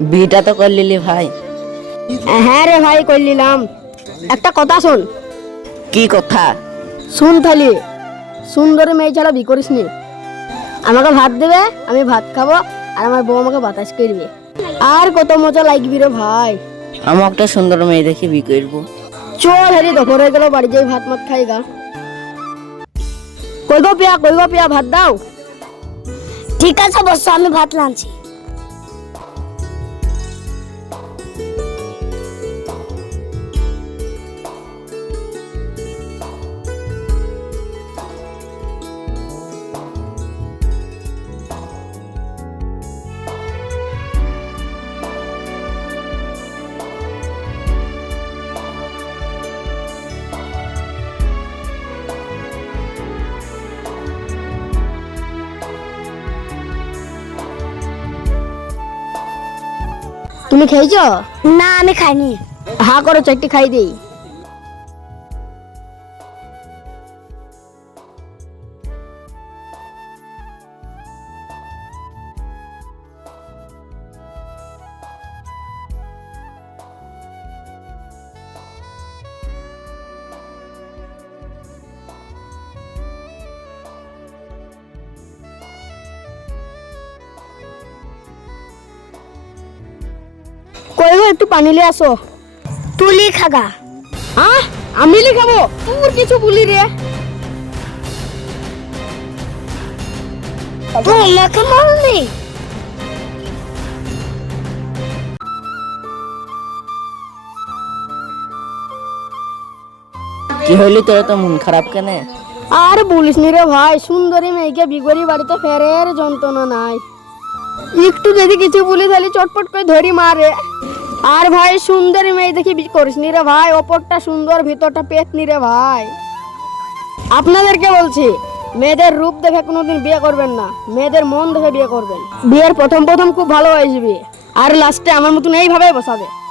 Beta তো করলিলি ভাই। হ্যাঁ রে ভাই কই নিলাম একটা কথা শোন। কি কথা? শুন থালি সুন্দর মেয়ে ছাড়া বি করিস নি। আমাকে ভাত দেবে আমি ভাত খাব আর আমার বউ আমাকে বাতাস করবে। আর কত মজা লাগবি রে ভাই। আমি একটা সুন্দর মেয়ে দেখে বি করব। চল হেরি দুপুর হয়ে গেল বাড়ি যাই ভাত মাত খাই গা। কই গো পিয়া কই গো পিয়া ভাত দাও? ঠিক আছে বস আমি ভাত লানছি। তুমি খেয়েছো? না আমি খাইনি। হা করো চারটি খাই দেই। একটু পানি নিয়ে আসো। তুলি খাগা। হ্যাঁ আমি লিখাবো তোর কিছু বলি রে। তোমাকে মারলি কি হইলি তোর তো মন খারাপ কেনে? আর বলিস নি রে ভাই সুন্দরী মেয়েকে বিগড়ি বাড়িতে ফেরের যন্ত্রণা নাই। একটু যদি কিছু বলি তাহলে চটপট করে ধরি মারে আর ভাই, সুন্দর মেয়ে দেখি করিস নি রে ভাই? ওপরটা সুন্দর, ভিতরটা পেত নি রে ভাই। আপনাদেরকে বলছি, মেয়েদের রূপ দেখে কোনোদিন বিয়ে করবেন না। মেয়েদের মন দেখে বিয়ে করবেন। বিয়ের প্রথম প্রথম খুব ভালো হয়ে যাবে। আর লাস্টে আমার মতন এইভাবে বসাবে।